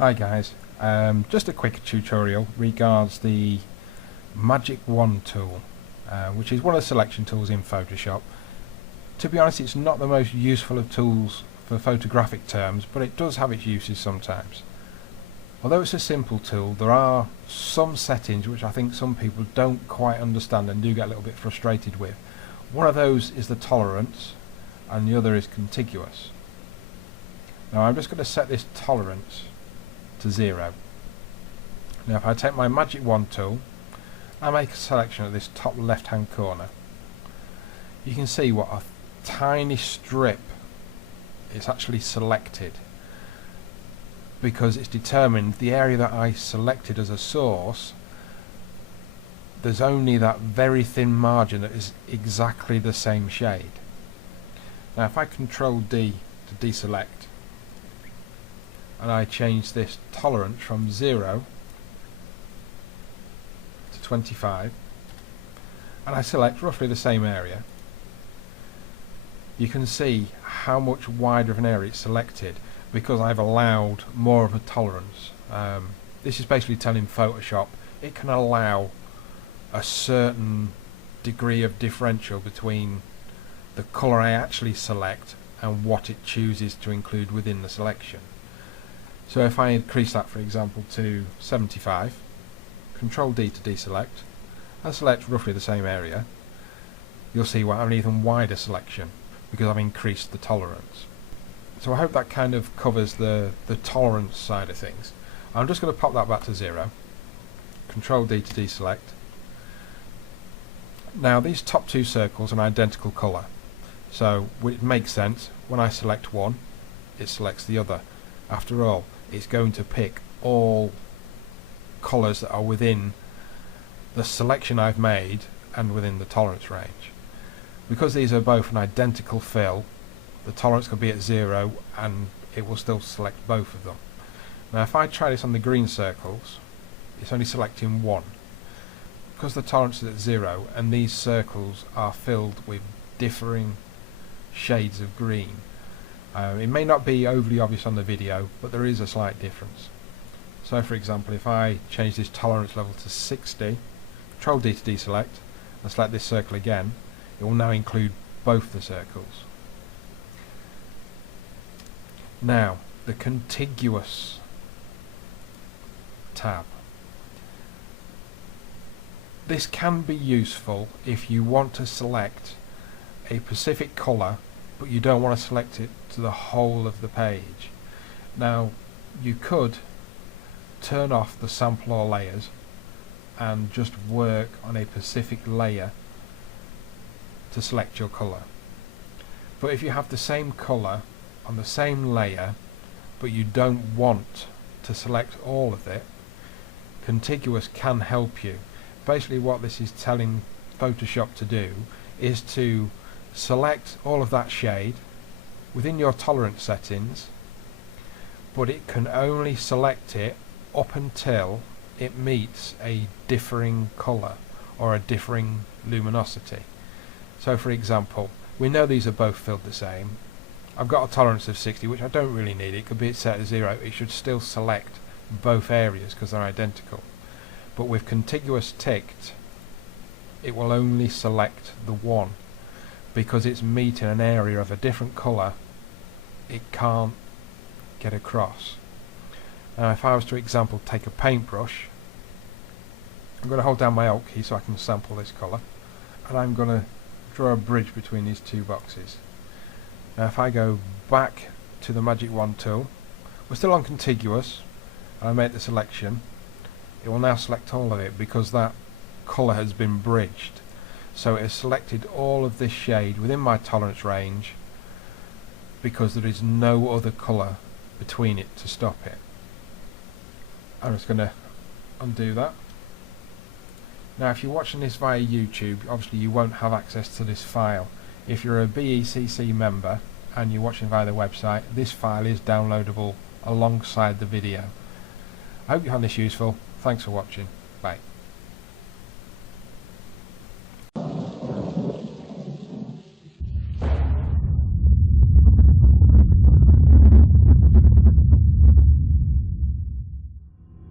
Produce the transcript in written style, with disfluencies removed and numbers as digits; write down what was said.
Hi guys, just a quick tutorial regards the Magic Wand tool, which is one of the selection tools in Photoshop. To be honest, it's not the most useful of tools for photographic terms, but it does have its uses sometimes. Although it's a simple tool, there are some settings which I think some people don't quite understand and do get a little bit frustrated with. One of those is the tolerance and the other is contiguous. Now I'm just going to set this tolerance to 0. Now if I take my Magic Wand tool and make a selection at this top left hand corner, you can see what a tiny strip it's actually selected, because it's determined the area that I selected as a source, there's only that very thin margin that is exactly the same shade. Now if I Control D to deselect and I change this tolerance from 0 to 25 and I select roughly the same area, you can see how much wider of an area it's selected because I've allowed more of a tolerance. This is basically telling Photoshop it can allow a certain degree of differential between the colour I actually select and what it chooses to include within the selection. So if I increase that, for example, to 75, Control D to deselect, and select roughly the same area, you'll see we'll have an even wider selection because I've increased the tolerance. So I hope that kind of covers the tolerance side of things. I'm just going to pop that back to 0, Control D to deselect. Now these top two circles are an identical colour, so it makes sense when I select one, it selects the other. After all, it's going to pick all colours that are within the selection I've made and within the tolerance range. Because these are both an identical fill, the tolerance could be at 0 and it will still select both of them. Now if I try this on the green circles, it's only selecting one. Because the tolerance is at 0 and these circles are filled with differing shades of green, it may not be overly obvious on the video, but there is a slight difference. So for example, if I change this tolerance level to 60, Control D to deselect, and select this circle again, it will now include both the circles. Now, the Contiguous tab. This can be useful if you want to select a specific colour but you don't want to select it to the whole of the page. Now you could turn off the sample or layers and just work on a specific layer to select your colour. But if you have the same colour on the same layer but you don't want to select all of it, Contiguous can help you. Basically what this is telling Photoshop to do is to select all of that shade within your tolerance settings, but it can only select it up until it meets a differing colour or a differing luminosity. So for example, we know these are both filled the same. I've got a tolerance of 60, which I don't really need. It could be set at 0. It should still select both areas because they're identical. But with Contiguous ticked, it will only select the one because it's meeting an area of a different colour it can't get across. Now if I was to example take a paintbrush, I'm going to hold down my Alt key so I can sample this colour, and I'm going to draw a bridge between these two boxes. Now if I go back to the Magic Wand tool, we're still on Contiguous, and I make the selection, it will now select all of it because that colour has been bridged. So it has selected all of this shade within my tolerance range because there is no other colour between it to stop it. I'm just going to undo that. Now if you're watching this via YouTube, obviously you won't have access to this file. If you're a BECC member and you're watching via the website, this file is downloadable alongside the video. I hope you found this useful. Thanks for watching. Bye.